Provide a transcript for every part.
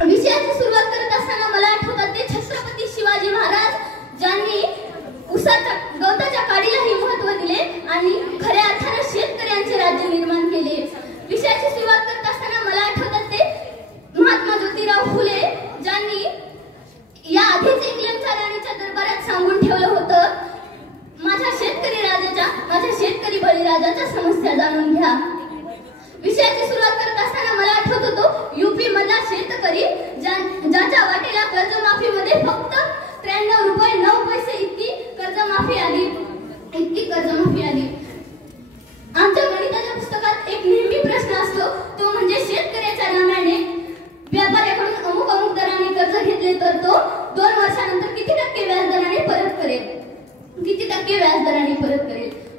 विषयाची सुरुवात करत असताना मला आठवतात ते छत्रपती शिवाजी महाराज ज्यांनी गवताच्या काडीलाही महत्त्व दिले आणि खऱ्या अर्थाने शेतकऱ्यांचे राज्य निर्माण केले। विषयाची सुरुवात करत असताना मला आठवतात ते महात्मा ज्योतिराव फुले ज्यांनी या आधीच इंग्लंडच्या राणीच्या दरबारात सांगून ठेवलं होतं, माझ्या शेतकरी बळीराजाच्या समस्या जाणून घ्या। विषयाची सुरुवात करत असताना मला आठवत होतो यूपी मधला शेतकरी ज्याच्या वाटेला कर्जमाफीमध्ये फक्त 93 रुपये 9 पैसे इतकी कर्जमाफी आली। आमच्या गणिताच्या पुस्तकात एक नेहमी प्रश्न असतो, तो म्हणजे शेतकऱ्याच्या नाम्याने व्यापाऱ्याकडून अमुक दराने कर्ज घेतले तर तो 2 वर्षानंतर किती टक्के व्याजदराने परत करेल।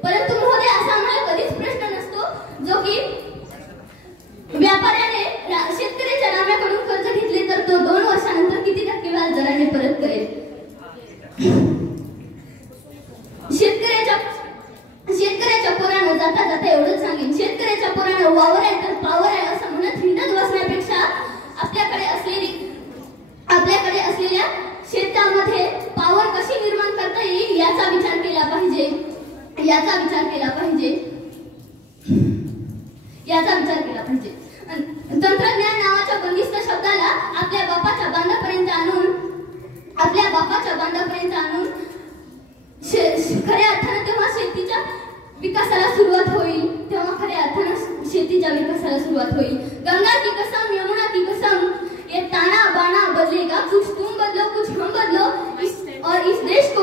परंतु महोदय असा आम्हाला कधीच प्रश्न नसतो जो की व्यापाऱ्याने शेतकऱ्याच्या नाम्याकडून कर्ज घेतले तर तो 2 वर्षानंतर किती टक्के व्याजदराने परत करेल। शेतकऱ्याच्या पोरानं जाता एवढंच सांगेन, शेतकऱ्याच्या पोरानं वावर आहे तर पावर आहे असं म्हणत हिंडत बसण्यापेक्षा आपल्याकडे असलेल्या शेतामध्ये पावर कशी निर्माण करता येईल याचा विचार केला पाहिजे। तंत्रज्ञान नावाच्या बंदिस्त शब्दाला आपल्या बापाच्या बांधापर्यंत आणून खऱ्या अर्थाने तेव्हा शेतीच्या विकासाला सुरुवात होईल। गंगा की कसम यमुना की कसम, ये ताना बाना बदलेगा, कुछ तुम बदलो कुछ हम बदलो, और इस देश